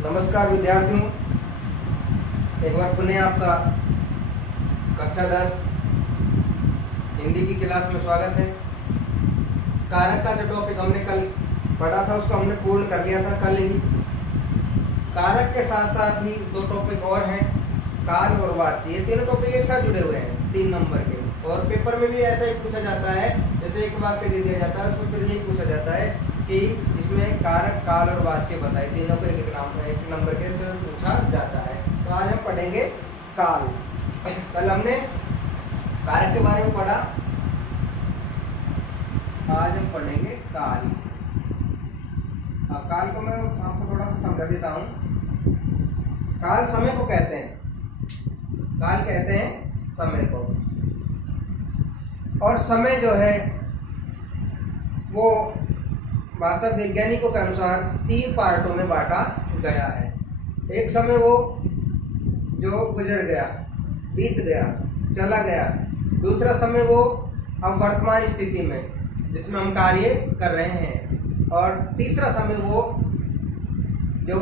नमस्कार विद्यार्थियों, एक बार पुनः आपका कक्षा 10 हिंदी की क्लास में स्वागत है। कारक का जो टॉपिक हमने कल पढ़ा था उसको हमने पूर्ण कर लिया था कल ही। कारक के साथ साथ ही दो टॉपिक और हैं, काल और वाच्य। ये तीनों टॉपिक एक साथ जुड़े हुए हैं 3 नंबर के, और पेपर में भी ऐसा ही पूछा जाता है। जैसे एक वाक्य दे दिया जाता है, उसमें फिर यही पूछा जाता है कि इसमें कारक, काल और वाच्य बताए, तीनों को एक नंबर के से पूछा जाता है। तो आज हम पढ़ेंगे काल। कल हमने कारक के बारे में पढ़ा, आज हम पढ़ेंगे काल। अब काल को मैं आपको थोड़ा सा समझा देता हूँ। काल समय को कहते हैं, काल कहते हैं समय को। और समय जो है वो भाषा वैज्ञानिकों के अनुसार 3 पार्टों में बांटा गया है। एक समय वो जो गुजर गया, बीत गया, चला गया। दूसरा समय वो अब वर्तमान स्थिति में जिसमें हम कार्य कर रहे हैं। और तीसरा समय वो जो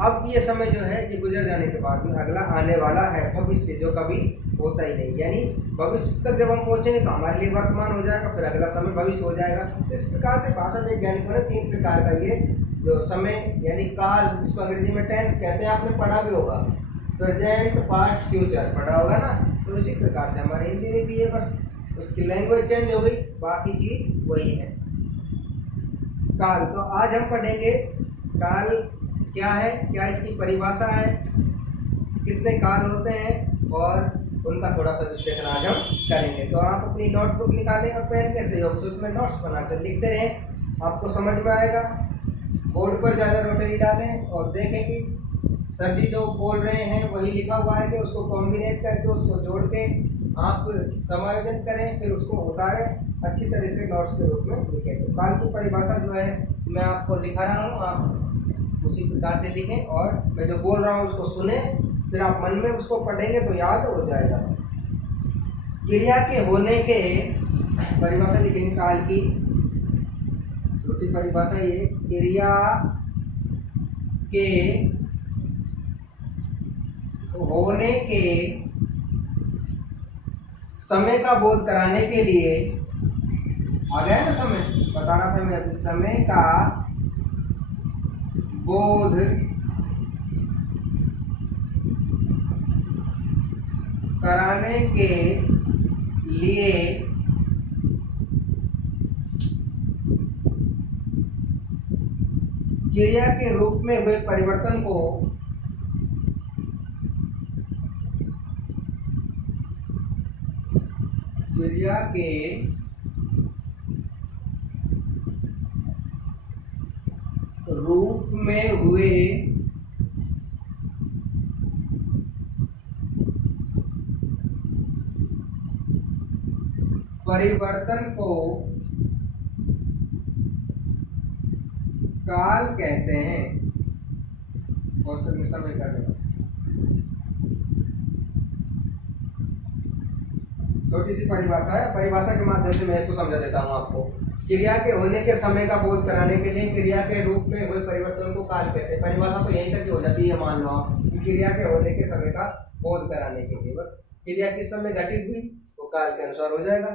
अब ये समय जो है ये गुजर जाने के बाद में अगला आने वाला है, भविष्य, जो कभी होता ही नहीं। यानी भविष्य तक जब हम पहुंचेंगे तो हमारे लिए वर्तमान हो जाएगा, फिर अगला समय भविष्य हो जाएगा। तो इस प्रकार से भाषा वैज्ञानिकों ने 3 प्रकार का ये जो समय यानी काल, जिसको अंग्रेजी में टेंस कहते हैं, आपने पढ़ा भी होगा, प्रेजेंट, पास्ट, फ्यूचर पढ़ा होगा ना। तो इसी प्रकार से हमारे हिंदी में भी है, बस उसकी लैंग्वेज चेंज हो गई, बाकी चीज वही है। काल, तो आज हम पढ़ेंगे काल क्या है, क्या इसकी परिभाषा है, कितने काल होते हैं, और उनका थोड़ा सा विश्लेषण आज हम करेंगे। तो आप अपनी नोटबुक निकालें और पेन के सहयोग से उसमें नोट्स बनाकर लिखते रहें, आपको समझ में आएगा। बोर्ड पर ज़्यादा रोटरी डालें और देखें कि सर जी जो बोल रहे हैं वही लिखा हुआ है कि उसको कॉम्बिनेट करके, उसको जोड़ के आप समायोजन करें, फिर उसको उतारें, अच्छी तरह से नोट्स के रूप में लिखें। तो काल की परिभाषा जो है मैं आपको लिखा रहा हूँ, आप उसी प्रकार से लिखें, और मैं जो बोल रहा हूँ उसको सुने, फिर आप मन में उसको पढ़ेंगे तो याद हो जाएगा। क्रिया के होने के परिभाषा लिखेंगे काल की। छोटी परिभाषा ये, क्रिया के होने के समय का बोध कराने के लिए, आ गया ना समय, बता रहा था मैं अभी, समय का बोध कराने के लिए क्रिया के रूप में हुए परिवर्तन को क्रिया के रूप में हुए परिवर्तन को काल कहते हैं। और फिर मैं समय कर लेगा, छोटी सी परिभाषा है, परिभाषा के माध्यम से मैं इसको समझा देता हूँ आपको। क्रिया के होने के समय का बोध कराने के लिए क्रिया के रूप में हुए परिवर्तन को काल कहते हैं। परिभाषा तो यहीं तक ही हो जाती है, मान लो आप, क्रिया के होने के समय का बोध कराने के लिए, बस क्रिया किस समय घटित हुई वो काल के अनुसार हो जाएगा,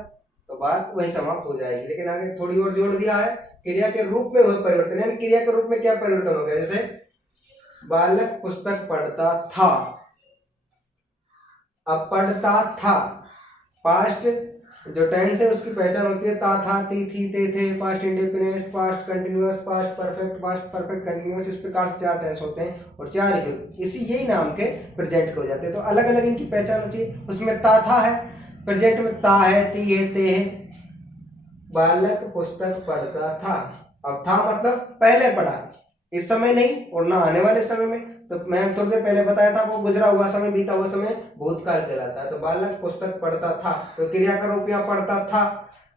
तो बात वही समाप्त हो जाएगी। लेकिन आगे थोड़ी और जोड़ दिया है, क्रिया के रूप में हुए परिवर्तन, यानी क्रिया के रूप में क्या परिवर्तन हो गया। जैसे बालक पुस्तक पढ़ता था, अब पढ़ता था, पास्ट जो टेंस है उसकी पहचान होती है ता, था, ती, थी, ते, थे, past indefinite, past continuous, past perfect, past perfect continuous. इस प्रकार से 4 टेंस होते हैं और 4 इसी यही नाम के प्रेजेंट के हो जाते हैं। तो अलग अलग इनकी पहचान होती है। उसमें ता, था है, प्रेजेंट में ता है, ती है, ते है। बालक पुस्तक पढ़ता था, अब था मतलब पहले पढ़ा, इस समय नहीं और ना आने वाले समय में। तो मैं थोड़ी देर पहले बताया था, वो गुजरा हुआ समय, बीता हुआ समय भूतकाल कहलाता है। तो बालक पुस्तक पढ़ता था, तो क्रिया का रूप यहाँ पढ़ता था।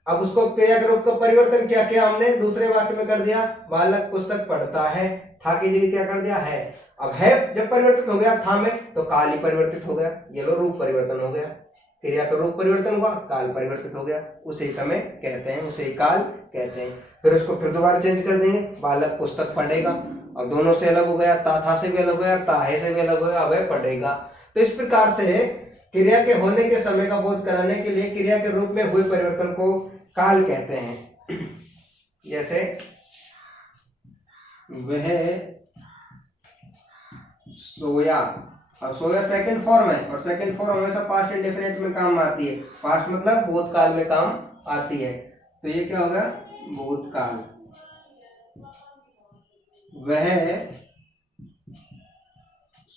अब उसको क्रिया के रूप का परिवर्तन क्या किया हमने, दूसरे वाक्य में कर दिया, बालक पुस्तक पढ़ता है, था की जगह क्या कर दिया, है। अब है जब परिवर्तित हो गया था में, तो काल ही परिवर्तित हो गया, ये लो रूप परिवर्तन हो गया। क्रिया का रूप परिवर्तन हुआ, काल परिवर्तित हो गया, उसे समय कहते हैं, उसे काल कहते हैं। फिर उसको फिर दोबारा चेंज कर देंगे, बालक पुस्तक पढ़ेगा। अब दोनों से अलग हो गया, ता था से भी अलग हो गया, ता है से भी अलग हो गया, अब है पढ़ेगा। तो इस प्रकार से क्रिया के होने के समय का बोध कराने के लिए क्रिया के रूप में हुए परिवर्तन को काल कहते हैं। जैसे वह सोया, अब सोया सेकंड फॉर्म है और सेकंड फॉर्म हमेशा पास्ट इंडेफिनिट में काम आती है। पास्ट मतलब भूतकाल में काम आती है, तो ये क्या होगा, भूतकाल। वह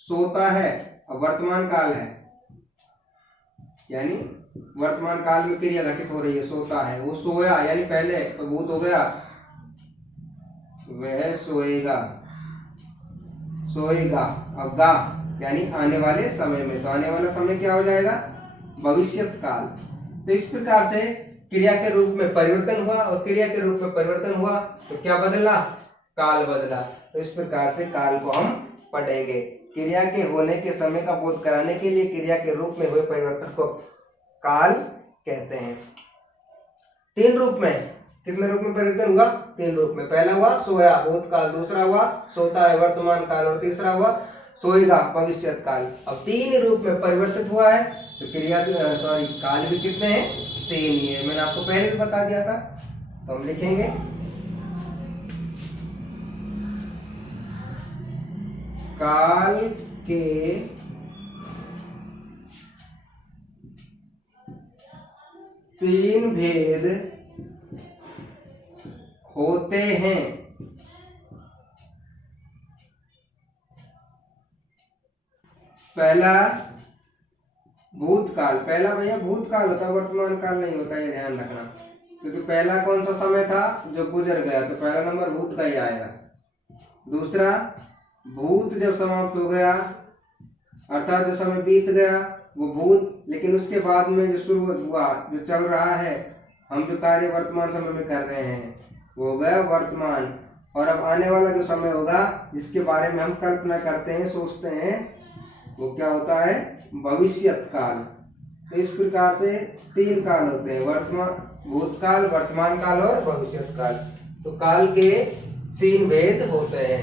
सोता है, अब वर्तमान काल है, यानी वर्तमान काल में क्रिया घटित हो रही है, सोता है। वो सोया यानी पहले तो भूत हो गया, वह सोएगा, सोएगा। अब गा यानी आने वाले समय में, तो आने वाला समय क्या हो जाएगा, भविष्यत काल। तो इस प्रकार से क्रिया के रूप में परिवर्तन हुआ और क्रिया के रूप में परिवर्तन हुआ तो क्या बदला, काल बदला। तो इस प्रकार से काल को हम पढ़ेंगे। क्रिया के होने के समय का बोध कराने के लिए क्रिया के रूप में हुए परिवर्तन को काल कहते हैं। तीन रूप में, कितने रूप में परिवर्तन हुआ, तीन रूप में। पहला हुआ सोया, भूतकाल, दूसरा हुआ सोता है, वर्तमान काल, और तीसरा हुआ सोएगा, भविष्यत काल। अब तीन रूप में परिवर्तित हुआ है तो क्रिया काल भी कितने हैं, तीन ही है। मैंने आपको पहले भी बता दिया था। तो हम लिखेंगे काल के तीन भेद होते हैं। पहला भूतकाल, पहला भैया भूतकाल होता है, वर्तमान काल नहीं होता, ये ध्यान रखना। क्योंकि पहला कौन सा समय था, जो गुजर गया, तो पहला नंबर भूत का ही आएगा। दूसरा, भूत जब समाप्त हो गया, अर्थात जो समय बीत गया वो भूत, लेकिन उसके बाद में जो शुरू हुआ, जो चल रहा है, हम जो कार्य वर्तमान समय में कर रहे हैं, वो हो गया वर्तमान। और अब आने वाला जो समय होगा, जिसके बारे में हम कल्पना करते हैं, सोचते हैं, वो क्या होता है, भविष्यत काल। तो इस प्रकार से तीन काल होते हैं, वर्तमान, भूतकाल, वर्तमान काल और भविष्यत काल। तो काल के तीन भेद होते हैं।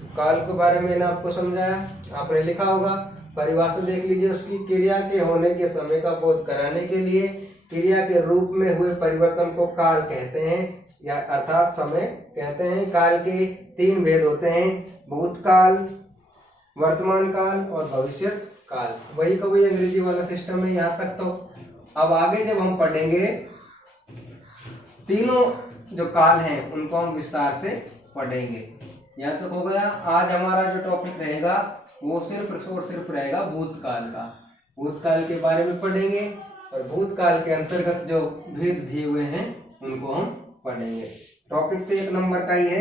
तो काल के बारे में मैंने आपको समझाया, आपने लिखा होगा, परिभाषा देख लीजिए उसकी। क्रिया के होने के समय का बोध कराने के लिए क्रिया के रूप में हुए परिवर्तन को काल कहते हैं, या अर्थात समय कहते हैं। काल के तीन भेद होते हैं, भूतकाल, वर्तमान काल और भविष्यत काल। वही का वही अंग्रेजी वाला सिस्टम है यहाँ तक। तो अब आगे जब हम पढ़ेंगे, तीनों जो काल हैं उनको हम विस्तार से पढ़ेंगे। यहाँ तक हो गया। आज हमारा जो टॉपिक रहेगा वो सिर्फ और सिर्फ रहेगा भूतकाल का। भूतकाल के बारे में पढ़ेंगे और भूतकाल के अंतर्गत जो भेद दिए हुए हैं उनको हम पढ़ेंगे। टॉपिक तो एक नंबर का ही है,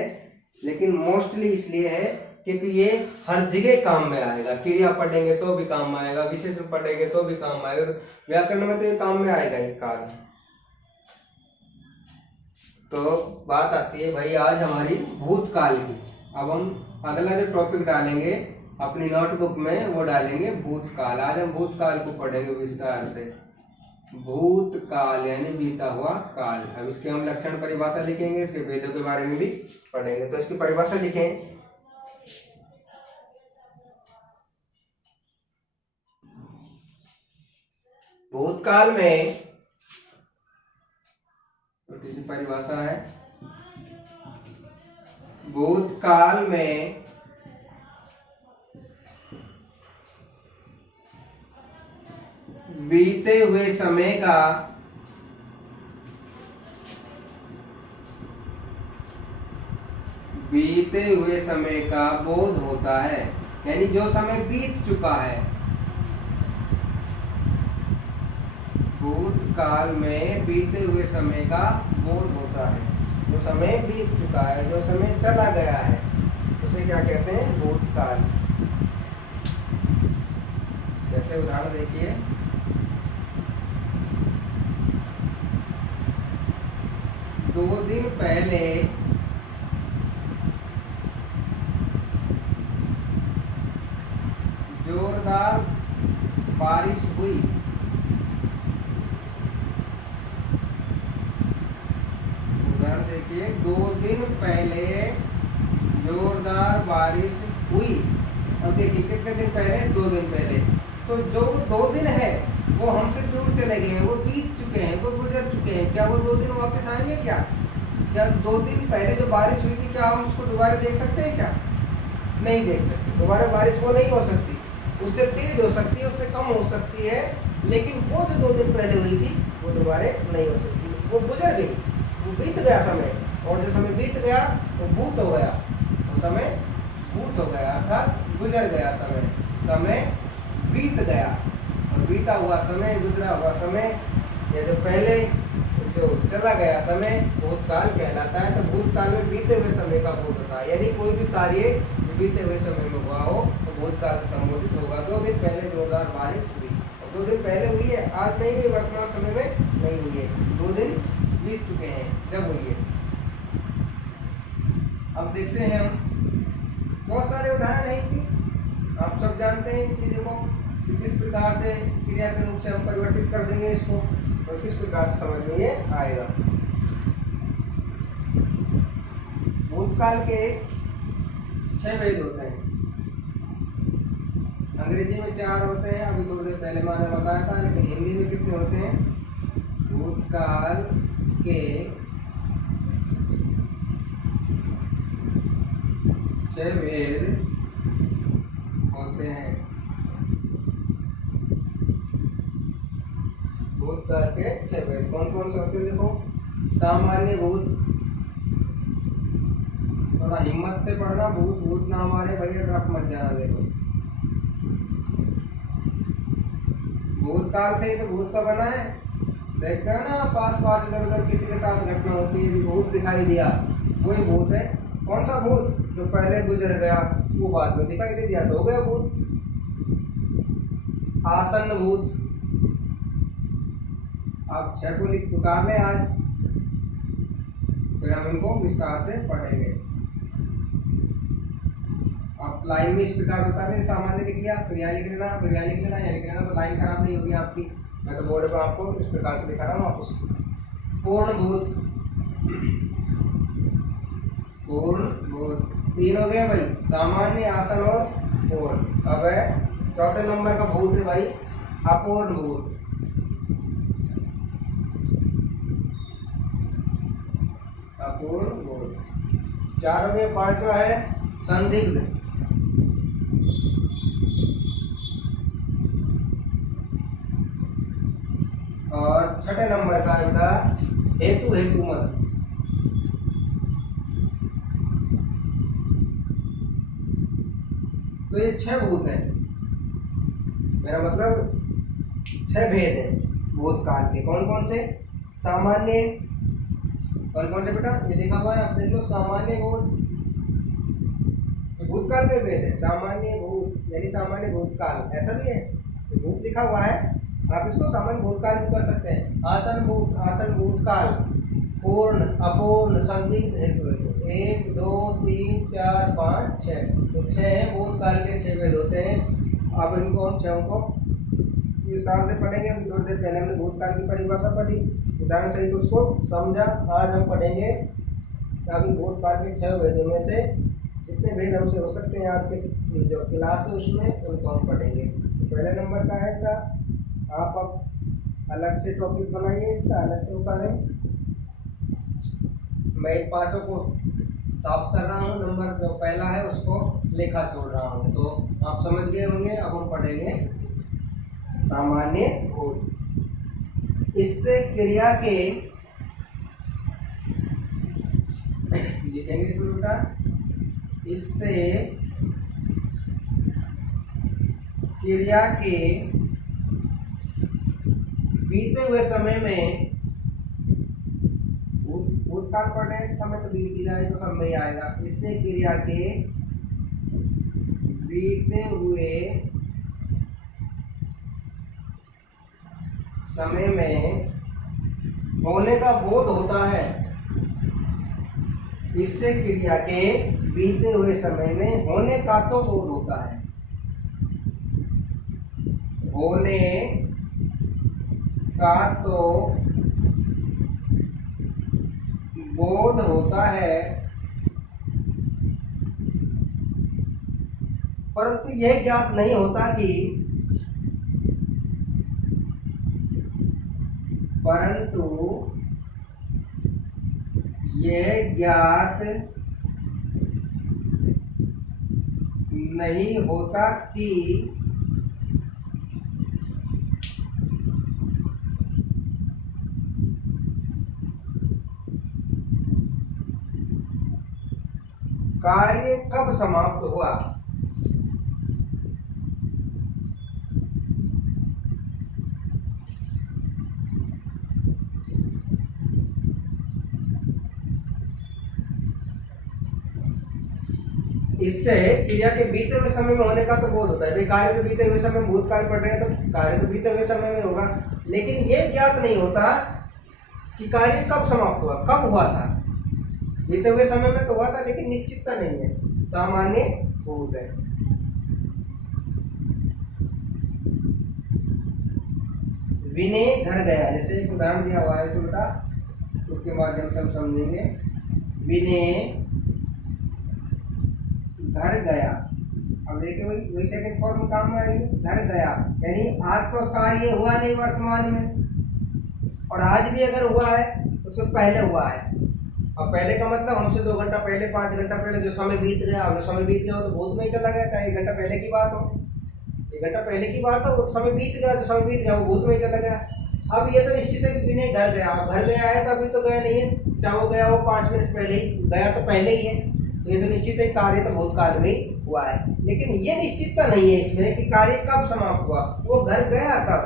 लेकिन मोस्टली इसलिए है क्योंकि ये हर जगह काम में आएगा। क्रिया पढ़ेंगे तो भी काम में आएगा, विशेषण पढ़ेंगे तो भी काम में आएगा, व्याकरण में तो ये काम में आएगा ये काल। तो बात आती है भाई आज हमारी भूतकाल की। अब हम अगला जो टॉपिक डालेंगे अपनी नोटबुक में, वो डालेंगे भूतकाल। आज हम भूतकाल को पढ़ेंगे विस्तार से। भूतकाल यानी बीता हुआ काल। अब इसके हम लक्षण परिभाषा लिखेंगे, इसके भेदों के बारे में भी पढ़ेंगे। तो इसकी परिभाषा लिखें। भूतकाल में छोटी सी परिभाषा है, भूतकाल में बीते हुए समय का बोध होता है। यानी जो समय बीत चुका है, भूतकाल में बीते हुए समय का बोध होता है। जो समय बीत चुका है, जो समय चला गया है, उसे क्या कहते हैं, भूतकाल। जैसे उदाहरण देखिए, दो दिन पहले जोरदार बारिश हुई। देखिए 2 दिन पहले जोरदार बारिश हुई। अब देखिए कितने दिन पहले, 2 दिन पहले। तो जो 2 दिन है वो हमसे दूर चले गए हैं, वो बीत चुके हैं, वो गुजर चुके हैं। क्या वो 2 दिन वापस आएंगे? क्या 2 दिन पहले जो बारिश हुई थी, क्या हम उसको दोबारा देख सकते हैं? क्या नहीं देख सकते। दोबारा बारिश वो नहीं हो सकती, उससे तेज हो सकती है, उससे कम हो सकती है, लेकिन वो जो 2 दिन पहले हुई थी वो दोबारा नहीं हो सकती। वो गुजर गई, वो बीत गया समय, और जो समय बीत गया वो भूत हो गया। वो समय भूत हो गया, अर्थात गुजर गया समय, समय बीत गया। और बीता हुआ समय, गुजरा हुआ समय, या जो पहले जो चला गया समय भूतकाल कहलाता है। तो भूतकाल में बीते हुए समय का भूत होता है, यानी कोई भी कार्य जो बीते हुए समय में हुआ हो तो भूतकाल से संबोधित होगा। 2 दिन पहले जोरदार बारिश हुई, और 2 दिन पहले हुई है, आज नहीं हुई, वर्तमान समय में नहीं हुई है। 2 दिन बीत चुके हैं जब हुई है। अब देखते हैं हम, बहुत सारे उदाहरण हैं कि आप सब जानते हैं इन चीजों को कि किस प्रकार से क्रिया के रूप से हम परिवर्तित कर देंगे इसको, और किस प्रकार से समझ में ये आएगा। भूतकाल के 6 भेद होते हैं। अंग्रेजी में 4 होते हैं, अभी थोड़ी देर पहले मैंने बताया था, लेकिन हिंदी में कितने होते हैं? भूतकाल के 6 भेद होते हैं। भूतकाल के 6 भेद कौन कौन से होते हैं? देखो, सामान्य भूत, थोड़ा हिम्मत से पढ़ना, भूत भूत ना हमारे भैया ड्रॉप मत जाना। देखो, भूतकाल से ही तो भूत का बना है। देखते हैं ना, पास पास इधर उधर किसी के साथ घटना होती है, भूत दिखाई दिया, वही भूत है। कौन सा भूत? जो पहले गुजर गया, वो बाद में दिखाई दे दिया तो हो गया भूत। आसन्न भूत, आप 6 को उतार लें आज, फिर हम इनको विस्तार से पढ़ेंगे। आप लाइन में इस प्रकार से उतारें, सामान्य लिख लिया, फिर यहाँ लिख लेना, फिर यहाँ लिख लेना, यहाँ लिख लेना, तो लाइन खराब नहीं होगी आपकी। मैं तो बोर्ड पर आपको इस प्रकार से दिखा रहा हूँ। आप पूर्ण भूत, पूर्ण भूत 3 हो गए भाई, सामान्य, आसन और पूर्ण। अब है चौथे नंबर का भूत है भाई अपूर्ण भूत। अपूर्ण भूत 4 हो गए। 5वां है संदिग्ध, और 6ठे नंबर का है बेटा हेतु हेतु मत। तो ये 6 भूत हैं, मेरा मतलब 6 भेद है भूतकाल के। कौन कौन से? सामान्य, कौन कौन से बेटा? ये लिखा हुआ है, आप देख लो, सामान्य भूत, भूतकाल के भेद है। सामान्य भूत यानी सामान्य भूतकाल, ऐसा भी है, भूत लिखा हुआ है, आप इसको सामान्य भूतकाल भी कर सकते हैं। आसन भूत, आसन भूतकाल, पूर्ण, अपूर्ण, संदिग्ध, हेतु हेतु। 1 2 3 4 5 6, तो 6 भूतकाल के 6 भेद होते हैं। अब इनको हम 6 को विस्तार से पढ़ेंगे। अभी थोड़ी देर पहले हमने भूतकाल की परिभाषा पढ़ी, उदाहरण सहित उसको समझा। आज हम पढ़ेंगे अभी भूतकाल के 6 भेदों में से जितने भेद हमसे हो सकते हैं आज के जो क्लास है उसमें, उनको हम पढ़ेंगे। तो पहले नंबर का है का, आप अब अलग से टॉपिक बनाइए, इसका अलग से उतारें। मैं 5 को साफ कर रहा हूँ, नंबर जो पहला है उसको लिखा छोड़ रहा हूँ, तो आप समझ गए होंगे। अब हम पढ़ेंगे सामान्य भूत। इससे क्रिया के, लिखेंगे शुरू का, इससे क्रिया के बीते हुए समय में, भूतकाल पढ़ने समय तो बीत ही जाए तो सब में ही आएगा। इससे क्रिया के बीते हुए समय में होने का बोध होता है। इससे क्रिया के बीते हुए समय में होने का तो बोध होता है, होने का तो बोध होता है, परंतु यह ज्ञात नहीं होता कि यह ज्ञात नहीं होता कि कार्य कब समाप्त हुआ। इससे क्रिया के बीते हुए समय में होने का तो बोध होता है। भाई कार्य तो बीते हुए समय में भूतकाल पढ़ रहे हैं तो कार्य तो बीते हुए समय में होगा, लेकिन ये ज्ञात नहीं होता कि कार्य कब समाप्त हुआ, कब हुआ था। बीते हुए समय में तो हुआ था, लेकिन निश्चितता नहीं है, सामान्य बोध है। विनय घर गया, जैसे एक उदाहरण दिया हुआ है छोटा, उसके माध्यम से हम समझेंगे। विनय घर गया, अब देखिए वही सेकंड फॉर्म काम में आएगी, घर गया, यानी आज तो कार्य हुआ नहीं वर्तमान में, और आज भी अगर हुआ है तो उससे पहले हुआ है। अब पहले का मतलब हमसे 2 घंटा पहले, 5 घंटा पहले जो समय बीत गया, अब समय बीत गया हो तो भूत में ही चला गया, चाहे 1 घंटा पहले की बात हो, 1 घंटा पहले की बात हो, वो समय बीत गया, तो समय बीत गया, वो भूत में ही चला गया। अब ये तो निश्चित है कि विनय घर गया, अब घर गया है तो अभी तो गया नहीं है, चाहे वो गया हो 5 मिनट पहले ही, गया तो पहले ही है, तो ये तो निश्चित है कार्य तो भूतकाल में ही हुआ है। लेकिन ये निश्चितता नहीं है इसमें कि कार्य कब समाप्त हुआ। वो घर गया कब,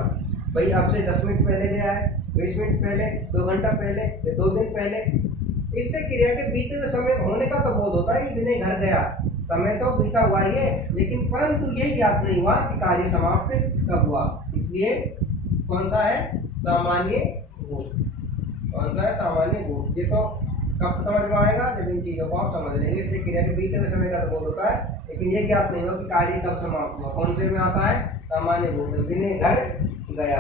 भाई अब से 10 मिनट पहले गया है, 20 मिनट पहले, 2 घंटा पहले, या 2 दिन पहले। इससे क्रिया के बीते हुए समय होने का तो बोध होता है कि विनय घर गया, समय तो बीता हुआ ही है, लेकिन परंतु यह ज्ञात नहीं हुआ कि कार्य समाप्त कब हुआ। इसलिए कौन सा है, सामान्य बोध। कौन सा है, सामान्य बोध। ये तो कब समझ में आएगा, जब इन चीजों को आप समझ लेंगे। इसलिए क्रिया के बीते हुए समय का तो बोध होता है, लेकिन ये ज्ञात नहीं हुआ कि कार्य कब समाप्त हुआ। कौन से में आता है, सामान्य बोध। विनय घर गया,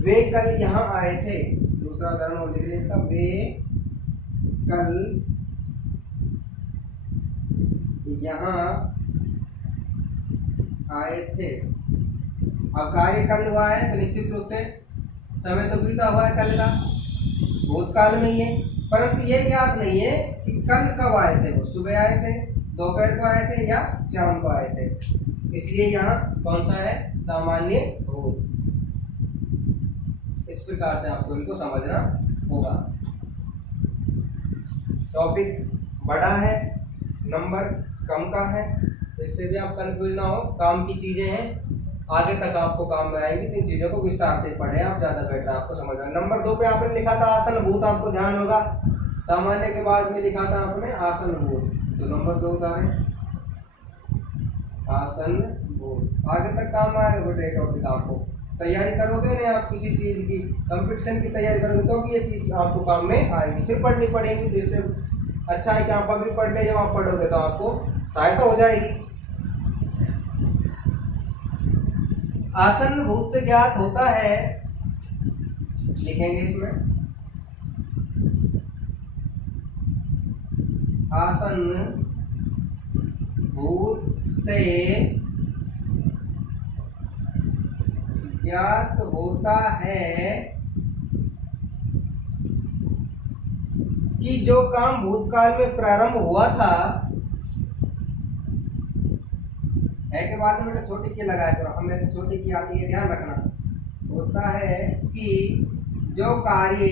वे कल यहाँ आए थे। दूसरा उदाहरण और लिख इसका, वे कल यहाँ आए थे। अब कार्य कल हुआ है तो निश्चित रूप से समय तो बीता हुआ है कल का, भूतकाल में ही है, परंतु ये ज्ञात नहीं है कि कल कब आए थे। वो सुबह आए थे, दोपहर को आए थे, या शाम को आए थे। इसलिए यहाँ कौन सा है, सामान्य बोध। इस प्रकार से आपको इनको समझना होगा। टॉपिक बड़ा है, नंबर कम का है, तो इससे भी आप कंफ्यूज ना हो। काम की चीजें हैं, आगे तक आपको काम में आएंगी, तो इन चीजों को विस्तार से पढ़े आप, ज्यादा बेटर आपको समझ आएगा। नंबर 2 पे आपने लिखा था आसन भूत, आपको ध्यान होगा, सामान्य के बाद में लिखा था आपने आसन भूत, तो नंबर 2 का है आसन भूत। आगे तक काम आएगा बेटे टॉपिक। आपको तैयारी करोगे ना, आप किसी चीज की कंपटीशन की तैयारी करोगे तो भी ये चीज आपको काम में आएगी। फिर पढ़नी पड़ेगी, तो इससे अच्छा है कि आप अभी पढ़ ले, जब आप पढ़ोगे तो आपको सहायता हो जाएगी। आसन भूत से ज्ञात होता है, लिखेंगे इसमें, आसन भूत से ज्ञात होता है कि जो काम भूतकाल में प्रारंभ हुआ था, है के बाद में छोटी की लगाया करो, हमेशा छोटी की आती है, ध्यान रखना। होता है कि जो कार्य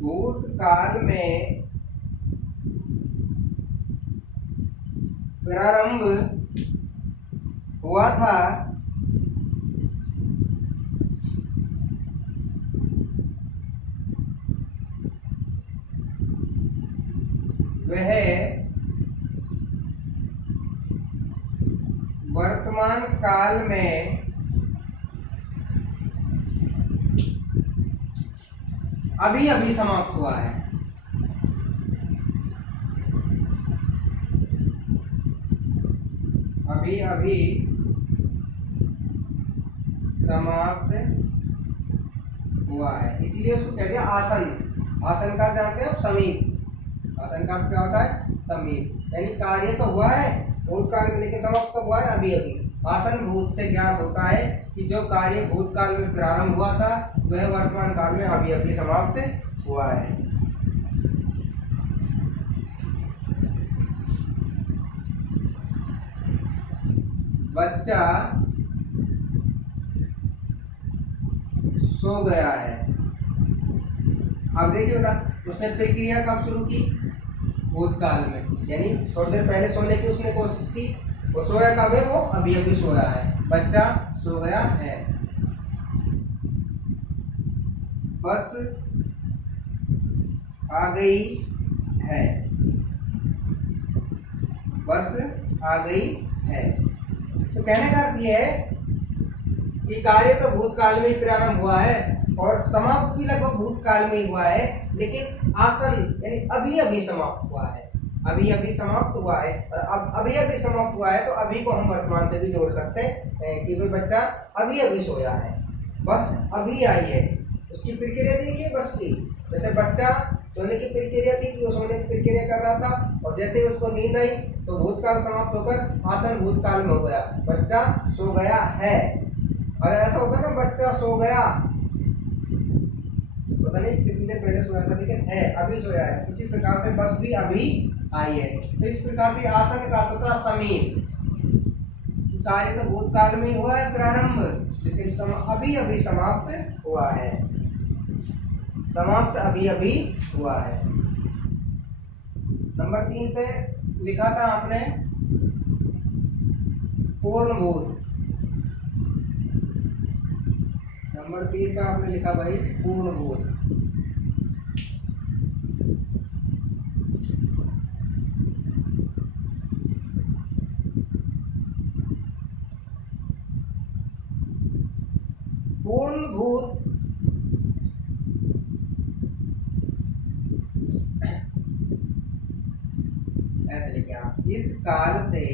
भूतकाल में प्रारंभ हुआ था, वह वर्तमान काल में अभी अभी समाप्त हुआ है। अभी अभी अभी समाप्त हुआ है, इसीलिए उसको कहते हैं आसन। आसन का जानते हैं समीप। आसन का क्या होता है? समीप। यानी कार्य तो हुआ है भूतकाल में, लेकिन समाप्त कब हुआ है? अभी अभी। आसन भूत से ज्ञात होता है कि जो कार्य भूतकाल में प्रारंभ हुआ था वह वर्तमान काल में अभी अभी समाप्त हुआ है। बच्चा सो गया है। अब देखिए बेटा, उसने प्रक्रिया कब शुरू की? भूतकाल में, यानी थोड़ी देर पहले सोने की उसने कोशिश की। वो सोया कब है? वो अभी अभी सोया है। बच्चा सो गया है। बस आ गई है। बस आ गई है। तो कहने का अर्थ यह है कि कार्य तो भूतकाल में ही प्रारंभ हुआ है और समाप्त भी लगभग भूतकाल में ही हुआ है, लेकिन आसन यानी अभी अभी समाप्त हुआ है। अभी अभी समाप्त हुआ है, और अब अभी अभी समाप्त हुआ है तो अभी को हम वर्तमान से भी जोड़ सकते हैं कि भाई बच्चा अभी अभी सोया है, बस अभी आई है। उसकी प्रक्रिया देखिए बस की। जैसे बच्चा सोने की प्रक्रिया थी कि वो सोने की प्रक्रिया कर रहा था, और जैसे ही उसको नींद आई तो भूतकाल समाप्त होकर आसन भूतकाल में हो गया। बच्चा सो गया है। अगर ऐसा होता ना बच्चा सो गया, पता नहीं कितनी देर पहले सोया था लेकिन है अभी सोया है, इसी प्रकार से बस भी अभी आई है। तो इस प्रकार से आसन का अर्थ होता समीप। कार्य तो भूतकाल में ही हुआ है प्रारंभ, लेकिन अभी अभी समाप्त हुआ है। समाप्त अभी अभी हुआ है। नंबर 3 पे लिखा था आपने पूर्णभूत। नंबर 3 का आपने लिखा भाई पूर्णभूत। पूर्णभूत ऐसे लिखे आप, इस काल से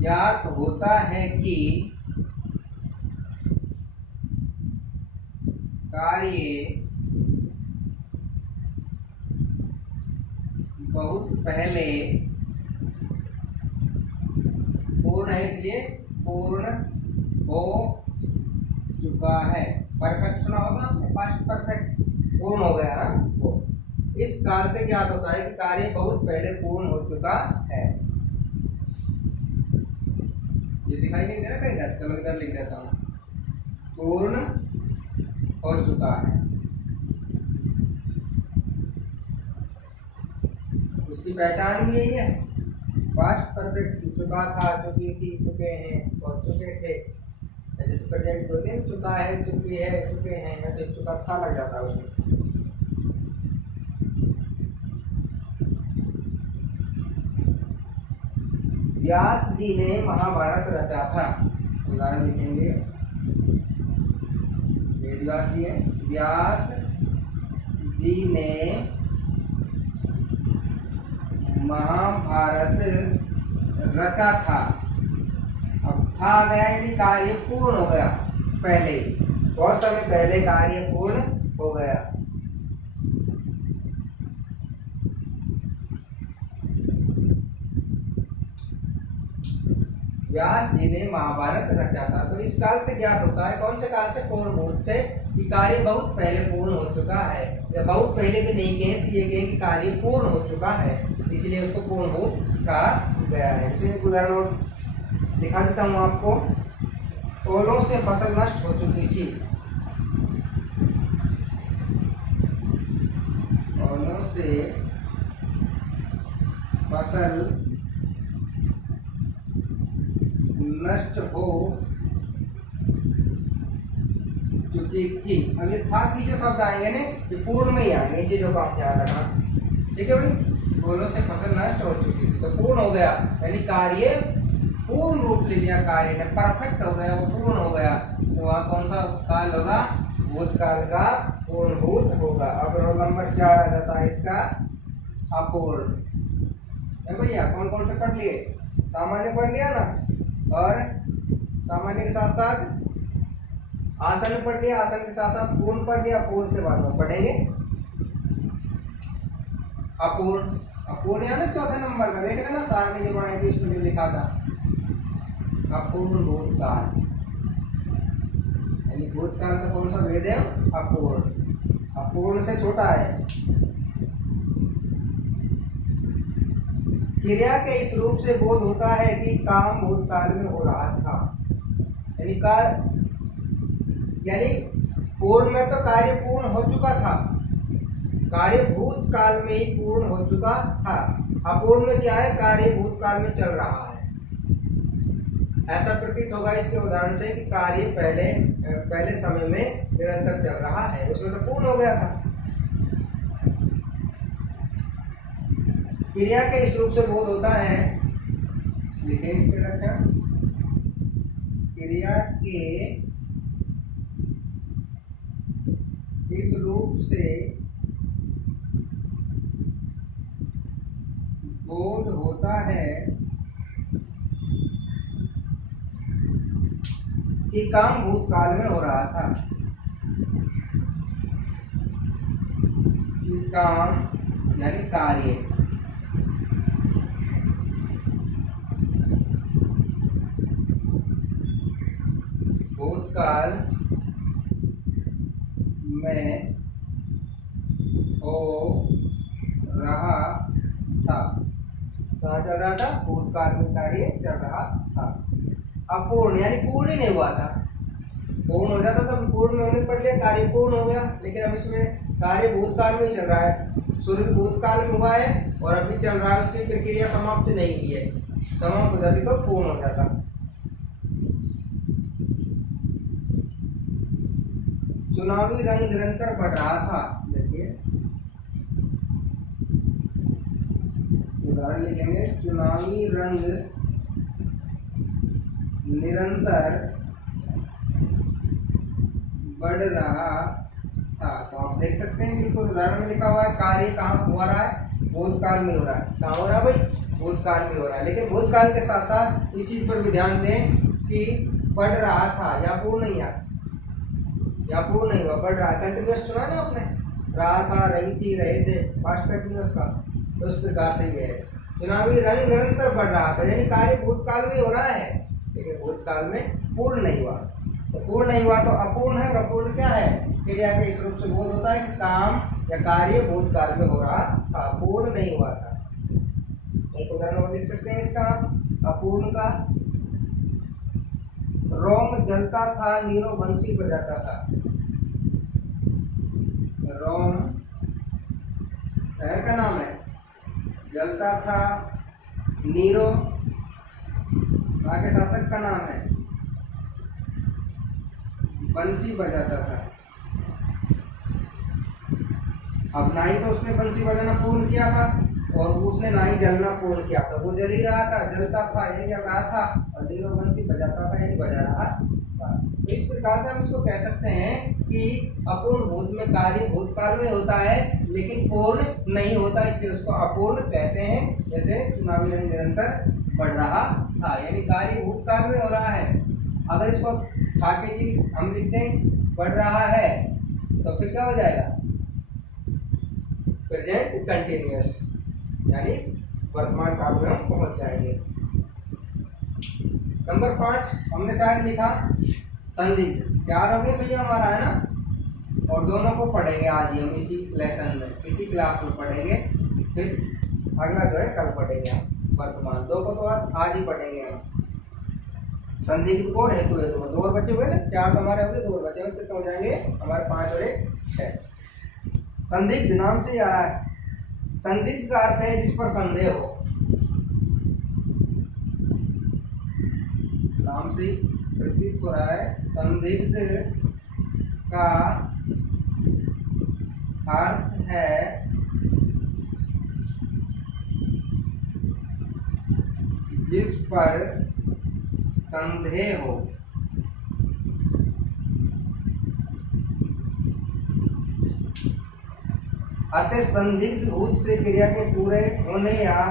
ज्ञात होता है कि कार्य बहुत पहले पूर्ण है, इसलिए पूर्ण हो चुका है। परफेक्ट सुना होगा आपने, पास्ट परफेक्ट, पूर्ण हो गया ना वो। इस काल से ज्ञात होता है कि कार्य बहुत पहले पूर्ण हो चुका है। ये दिखाई नहीं दे रहा कहीं इधर? चलो इधर लिख देता हूँ, पूर्ण हो चुका है। उसकी पहचान भी यही है, पास्ट परफेक्ट, चुका था, चुकी थी, चुके हैं और चुके थे। जैसे प्रेजेंट बोलते हैं चुका है, चुकी है, चुके हैं, ऐसे चुका था लग जाता है उसमें। व्यास जी ने महाभारत रचा था। उदाहरण लिखेंगे, वेदव्यास जी है। व्यास जी ने महाभारत रचा था। अब था आ गया यानी कार्य पूर्ण हो गया पहले ही, बहुत समय पहले कार्य पूर्ण हो गया। व्यास जी ने महाभारत रचा था। तो इस काल से ज्ञात होता है, कौन से काल से? पूर्णभूत से, कि कार्य बहुत पहले पूर्ण हो चुका है। या बहुत पहले भी नहीं कहे तो ये कहे कि कार्य पूर्ण हो चुका है, इसलिए उसको पूर्णभूत कहा गया है। इसे एक उदाहरण दिखा देता हूँ आपको। ओलों से फसल नष्ट हो चुकी थी। ओलों से फसल नष्ट हो चुकी थी। अब ये था कि जो शब्द आएंगे ना ये पूर्ण में ही आएंगे, चीजों का ख्याल रखना, ठीक है भाई। ओलों से फसल नष्ट हो चुकी थी तो पूर्ण हो गया, यानी कार्य पूर्ण रूप से लिया, कार्य ने परफेक्ट हो गया, वो पूर्ण हो गया। तो वहाँ कौन सा काल होगा? भूतकाल का पूर्णभूत होगा। अब रोल नंबर 4 आ जाता है इसका अपूर्ण है भैया। कौन कौन से पढ़ लिए? सामान्य पढ़ लिया ना, और सामान्य के साथ साथ आसन पढ़ लिया, आसन के साथ साथ पूर्ण पढ़ लिया, पूर्ण के बाद में पढ़ेंगे अपूर्ण। अपूर्ण यानी चौथे नंबर का, देख लेना सारणी जो बनाई थी इसमें जो लिखा था अपूर्ण भूतकाल, यानी भूतकाल का कौन सा भेद है? अपूर्ण। अपूर्ण से छोटा है। क्रिया के इस रूप से बोध होता है कि काम भूतकाल में हो रहा था, यानी पूर्ण में तो कार्य पूर्ण हो चुका था, कार्य भूतकाल में ही पूर्ण हो चुका था। अपूर्ण में क्या है? कार्य भूतकाल में चल रहा है। ऐसा प्रतीत होगा इसके उदाहरण से कि कार्य पहले समय में निरंतर चल रहा है, उसमें तो पूर्ण हो गया था। क्रिया के इस रूप से बोध होता है, लिखें इसके लक्षण। क्रिया के इस रूप से बोध होता है कि काम भूतकाल में हो रहा था, कि काम यानी कार्य भूतकाल में हो रहा था। कहाँ चल रहा था? भूतकाल में कार्य चल रहा था। अपूर्ण यानी पूर्ण ही नहीं हुआ था। पूर्ण हो जाता तो पूर्ण में हमने पढ़ लिया, कार्य पूर्ण हो गया, लेकिन अब इसमें कार्य भूतकाल में ही चल रहा है। शुरू भूतकाल में हुआ है और अभी चल रहा है, उसकी प्रक्रिया समाप्त नहीं हुई है। समाप्त हो जाती तो पूर्ण हो जाता। चुनावी रंग निरंतर बढ़ रहा था। देखिए उदाहरण लिखेंगे, चुनावी रंग निरंतर बढ़ रहा था। तो आप देख सकते हैं बिल्कुल उदाहरण में लिखा हुआ है कार्य कहाँ हो रहा है? भूतकाल में हो रहा है। कहाँ हो रहा है भाई? भूतकाल में हो रहा है। लेकिन भूतकाल के साथ साथ इस चीज पर भी ध्यान दें कि बढ़ रहा था या पूर्ण नहीं है, या पूर्ण नहीं हुआ, बढ़ रहा है। कंटिन्यूअस सुना ना आपने, रहा था, रही थी, रहे थे, पास्ट कंटिन्यूअस का, तो उस प्रकार से ये है। चुनावी रंग निरंतर बढ़ रहा था, यानी कार्य भूतकाल में हो रहा है लेकिन भूतकाल में पूर्ण नहीं हुआ। तो पूर्ण नहीं हुआ तो अपूर्ण है, और अपूर्ण क्या है? क्रिया के इस रूप से बोध होता है कि काम या कार्य भूतकाल में हो रहा था, पूर्ण नहीं हुआ था। एक उदाहरण और लिख सकते हैं इसका अपूर्ण का। रोम जलता था, नीरो बंसी बजाता था। रोम शहर का नाम है, जलता था, नीरो वहाँ के शासक का नाम है, बंसी बजाता था। अब ना ही तो उसने बंसी बजाना पूर्ण किया था और उसने ना ही जलना पूर्ण किया था। वो जल ही रहा था, जलता था यही जल रहा था, और नीरो बंसी बजाता था यही बजा रहा था। तो इस प्रकार से हम इसको कह सकते हैं कि अपूर्ण भूत में कार्य भूतकाल में होता है लेकिन पूर्ण नहीं होता, इसलिए उसको अपूर्ण कहते हैं। जैसे चुनावी रंग निरंतर बढ़ रहा था, यानी कार्य भूतकाल में हो रहा है। अगर इसको खाके जी हम लिखते हैं बढ़ रहा है तो फिर क्या हो जाएगा? प्रेजेंट कंटिन्यूअस, यानी वर्तमान काल में हम पहुंच जाएंगे। नंबर 5 हमने शायद लिखा संदिग्ध। 4 हो गए भैया हमारा, है ना, और दोनों को पढ़ेंगे आज ही हम इसी लेसन में, इसी क्लास में पढ़ेंगे। फिर अगला जो है कल पढ़ेंगे हम। वर्तमान 2 को तो आज ही पढ़ेंगे हम। संदिग्ध को और हेतु हेतु 2 और बचे हुए ना, 4 तो हमारे हो गए, 2 और बचे हुए, कितने हो जाएंगे हमारे? 5 और 1 6। संदिग्ध नाम से आ रहा है। संदिग्ध का अर्थ है जिस पर संदेह हो। नाम से प्रतीत हो रहा है। संदिग्ध का अर्थ है जिस पर संदेह हो। अतः संदिग्ध भूत से क्रिया के पूरे होने या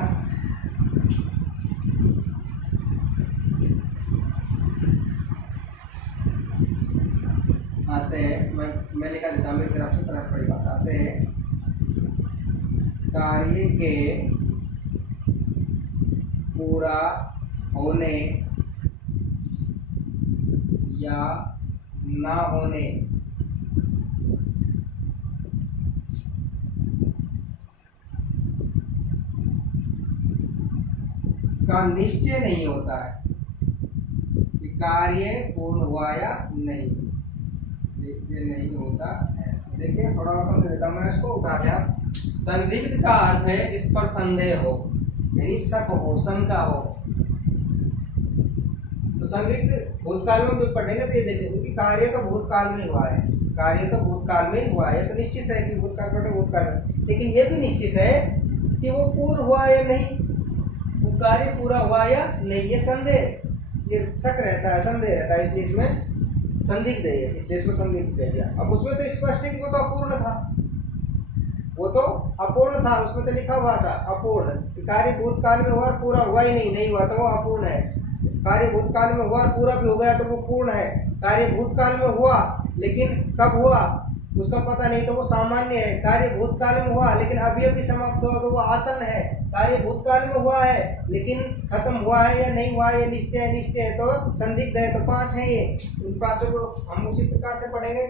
मैं लिखा देता हूँ मेरी तरफ से तरफ पड़ी बात आते कार्य के पूरा होने या ना होने का निश्चय नहीं होता है कि कार्य पूर्ण हुआ या नहीं, निश्चय नहीं होता है। देखिए थोड़ा सा समझ लेता मैं इसको उठा गया। संदिग्ध का अर्थ है जिस पर संदेह हो, यानी शक हो, शंका हो। तो संदिग्ध भूतकाल में भी पढ़ेंगे तो ये देखेंगे क्योंकि कार्य तो भूतकाल में हुआ है, कार्य तो भूतकाल में ही हुआ है, तो निश्चित है कि भूतकाल पढ़े भूतकाल में। लेकिन ये भी निश्चित है कि वो पूर्ण हुआ या नहीं, वो कार्य पूरा हुआ या नहीं, ये संदेह, ये शक रहता है, संदेह रहता है, इसलिए इसमें संदिग्ध है, इसलिए इसमें संदिग्ध कह दिया। अब उसमें तो स्पष्ट है कि वो तो अपूर्ण था, वो तो अपूर्ण था, उसमें तो लिखा हुआ था अपूर्ण। कार्य भूतकाल में हुआ और पूरा हुआ ही नहीं, नहीं हुआ तो वो अपूर्ण है। कार्य भूतकाल में हुआ और पूरा भी हो गया तो वो पूर्ण है। कार्य भूतकाल में हुआ लेकिन कब हुआ उसका पता नहीं तो वो सामान्य है। कार्य भूतकाल में हुआ लेकिन अभी अभी समाप्त हुआ तो वो आसन है। कार्य भूतकाल में हुआ है लेकिन खत्म हुआ है या नहीं हुआ, ये निश्चय है, निश्चय है तो संदिग्ध है। तो 5 है ये, इन 5 को हम उसी प्रकार से पढ़ेंगे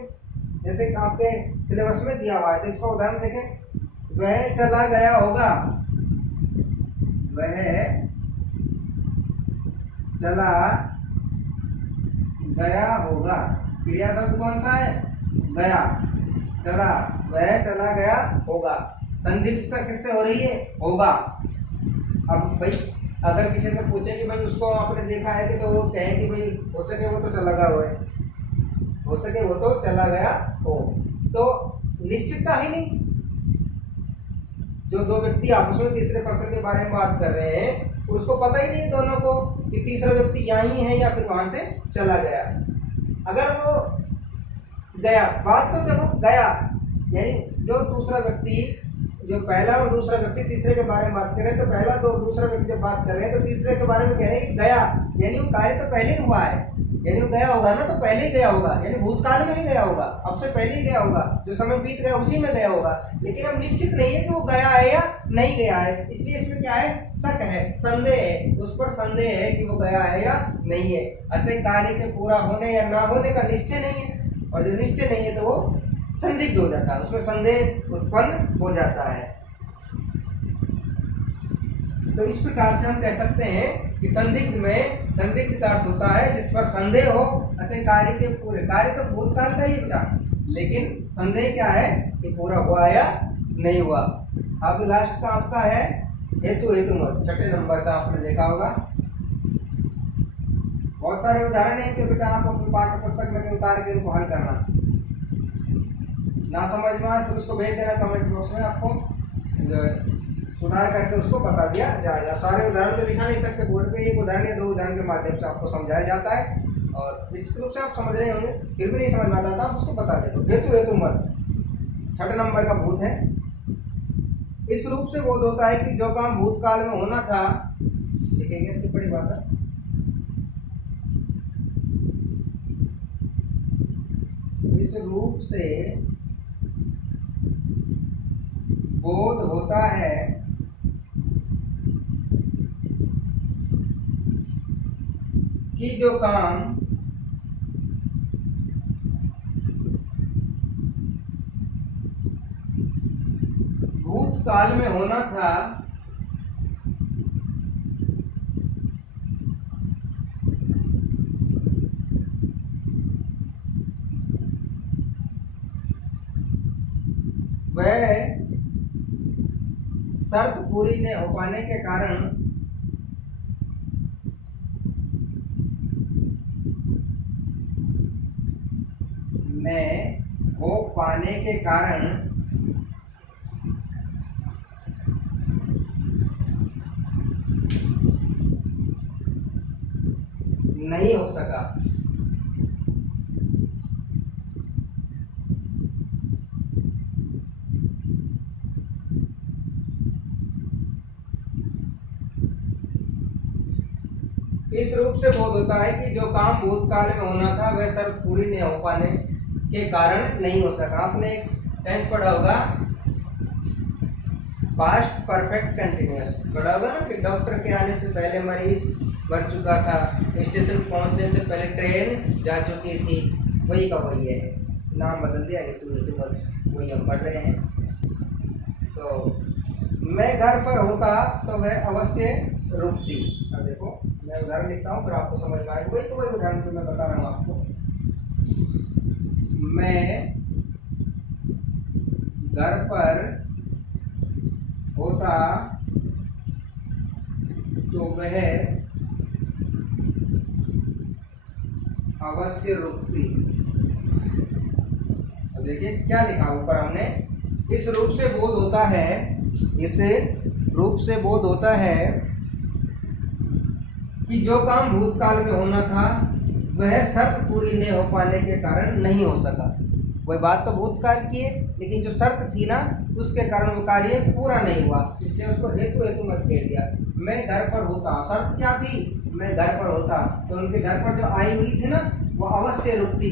जैसे आपके सिलेबस में दिया हुआ है। तो इसका उदाहरण देखें, वह चला गया होगा, वह चला गया होगा, क्रिया शब्द कौन सा है, गया, चला, वह चला गया होगा। संदिग्धता किससे हो रही है, होगा। अब भाई अगर किसी से पूछे कि भाई उसको आपने देखा है कि, तो वो कहे कि भाई हो सके वो तो चला गया हुआ है, हो सके वो तो चला गया हो, तो निश्चितता ही नहीं। जो दो व्यक्ति आपस में तीसरे पर्सन के बारे में बात कर रहे हैं उसको पता ही नहीं दोनों को कि तीसरा व्यक्ति यहीं है या फिर वहां से चला गया। अगर वो गया, बात तो देखो गया, यानी जो दूसरा व्यक्ति, जो पहला और दूसरा व्यक्ति तीसरे के बारे में बात कर रहे हैं, तो पहला तो दूसरा व्यक्ति जब बात कर रहे हैं तो तीसरे के बारे में कह रहे हैं कि गया, यानी वो कार्य तो पहले ही हुआ है, यानी वो गया होगा ना, तो पहले ही गया होगा, यानी भूतकाल में ही गया होगा, अब से पहले ही गया होगा, जो समय बीत गया उसी में गया होगा। लेकिन अब निश्चित नहीं है कि वो गया है या नहीं गया है, इसलिए इसमें क्या है, शक है, संदेह है, उस पर संदेह है कि वो गया है या नहीं है। अतः कार्य के पूरा होने या ना होने का निश्चय नहीं है, और जो निश्चय नहीं है तो वो संदिग्ध हो जाता है, उसमें संदेह उत्पन्न हो जाता है। तो इस प्रकार से हम कह सकते हैं कि संदिग्ध में, संदिग्ध का अर्थ होता है जिस पर संदेह हो। अतः कार्य के पूरे, कार्य तो भूतकाल का ही था, लेकिन संदेह क्या है कि पूरा हुआ या नहीं हुआ। अब लास्ट का आपका है हेतु, हेतु मत, 6 नंबर का आपने देखा होगा। बहुत सारे उदाहरण है कि बेटा आप अपनी पाठ्य पुस्तक में उतार के उनको हल करना, ना समझ में आए तो उसको भेज देना कमेंट बॉक्स में, आपको सुधार करके उसको बता दिया जाएगा। सारे उदाहरण तो लिखा नहीं सकते बोर्ड पे, एक उदाहरण या 2 उदाहरण के माध्यम से आपको समझाया जाता है, और निश्चित रूप से आप समझ रहे होंगे, फिर भी नहीं समझ में आता था उसको बता दे। तो हेतु, हेतु मत 6 नंबर का भूत है। इस रूप से बोध होता है कि जो काम भूतकाल में होना था, लिखेंगे इसकी परिभाषा, इस रूप से बोध होता है कि जो काम भूतकाल में होना था वह शर्त पूरी न हो पाने के कारण नहीं हो सका। इस रूप से बोध होता है कि जो काम भूतकाल में होना था वह शर्त पूरी नहीं हो पाने के कारण नहीं हो सका। आपने एक टेंस पढ़ा होगा, पास्ट परफेक्ट कंटिन्यूअस पढ़ा होगा ना, कि डॉक्टर के आने से पहले मरीज मर चुका था, स्टेशन पहुंचने से पहले ट्रेन जा चुकी थी, वही का वही है, नाम बदल दिया कि तुम वही हम पढ़ रहे हैं। तो मैं घर पर होता तो वह अवश्य रुकती। अब देखो मैं उदाहरण लिखता हूँ फिर आपको समझ में आएगा, वही तो वही उदाहरण जो मैं बता रहा हूँ आपको। मैं घर पर होता तो वह अवश्य रुकती। तो देखिए क्या लिखा ऊपर हमने, इस रूप से बोध होता है, इस रूप से बोध होता है कि जो काम भूतकाल में होना था वह शर्त पूरी नहीं हो पाने के कारण नहीं हो सका। वह बात तो भूतकाल की है, लेकिन जो शर्त थी ना उसके कारण वो कार्य पूरा नहीं हुआ, इसलिए उसको हेतु हेतु मत कह दिया। मैं घर पर होता, शर्त क्या थी, मैं घर पर होता, तो उनके घर पर जो आई हुई थी ना वो अवश्य रुकती,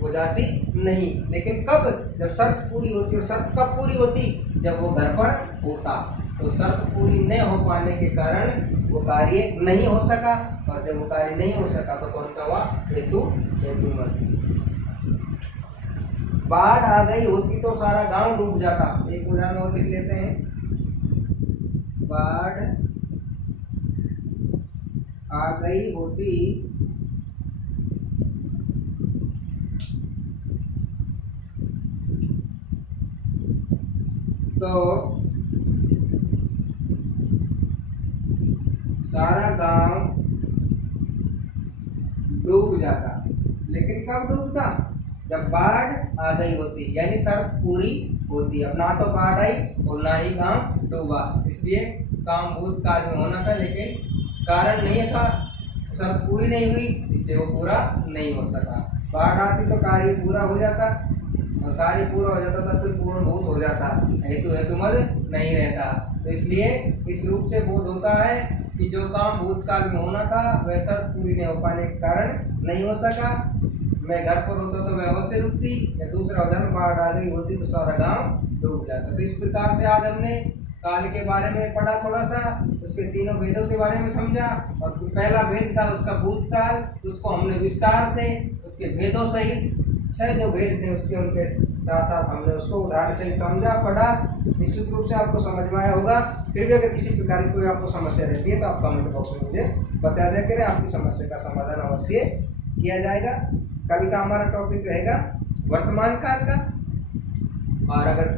वो जाती नहीं। लेकिन कब, जब शर्त पूरी होती। और शर्त कब पूरी होती, जब वो घर पर होता। तो शर्त पूरी नहीं हो पाने के कारण वो कार्य नहीं हो सका, और जब वो कार्य नहीं हो सका तो कौन सा हुआ, हेतु हेतु मत। बाढ़ आ गई होती तो सारा गांव डूब जाता। एक उदाहरण और लिख लेते हैं, बाढ़ आ गई होती तो सारा गांव डूब जाता। लेकिन कब डूबता, जब बाढ़ आ गई होती, यानी शर्त पूरी होती। अब ना तो बाढ़ आई और ना ही गांव डूबा, इसलिए काम भूतकाल में होना था लेकिन कारण नहीं था, शर्त पूरी नहीं हुई, इसलिए वो पूरा नहीं हो सका। बाढ़ आती तो कार्य पूरा हो जाता, और कार्य पूरा हो जाता तो फिर पूर्णभूत हो जाता, हेतु हेतुमद नहीं रहता। तो इसलिए इस रूप से बोध होता है कि जो काम भूतकाल में होना था वह शर्त पूरी नहीं हो पाने के कारण नहीं हो सका। मैं घर पर होता तो वह अवश्य रुकती, या दूसरा उदाहरण, बाढ़ आ गई होती तो सारा गांव डूब जाता। तो इस प्रकार से आज हमने काल के बारे में पढ़ा, थोड़ा सा उसके तीनों भेदों के बारे में समझा। और पहला भेद था उसका भूतकाल, उसको हमने विस्तार से उसके भेदों सहित 6 जो भेद थे उसके उनके साथ साथ हमने उसको उदाहरण से समझा, पढ़ा। निश्चित रूप से आपको समझ में आया होगा। फिर भी अगर किसी प्रकार की कोई आपको समस्या रहती है तो आप कमेंट बॉक्स में मुझे बता दिया करें, आपकी समस्या का समाधान अवश्य किया जाएगा। कल का हमारा टॉपिक रहेगा वर्तमान काल का, और अगर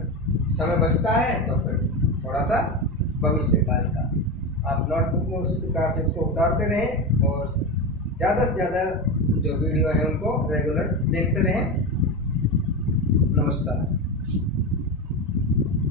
समय बचता है तो फिर थोड़ा सा भविष्य काल का। आप नोटबुक में उसी प्रकार से इसको उतारते रहें, और ज़्यादा से ज़्यादा जो वीडियो है उनको रेगुलर देखते रहें। नमस्कार।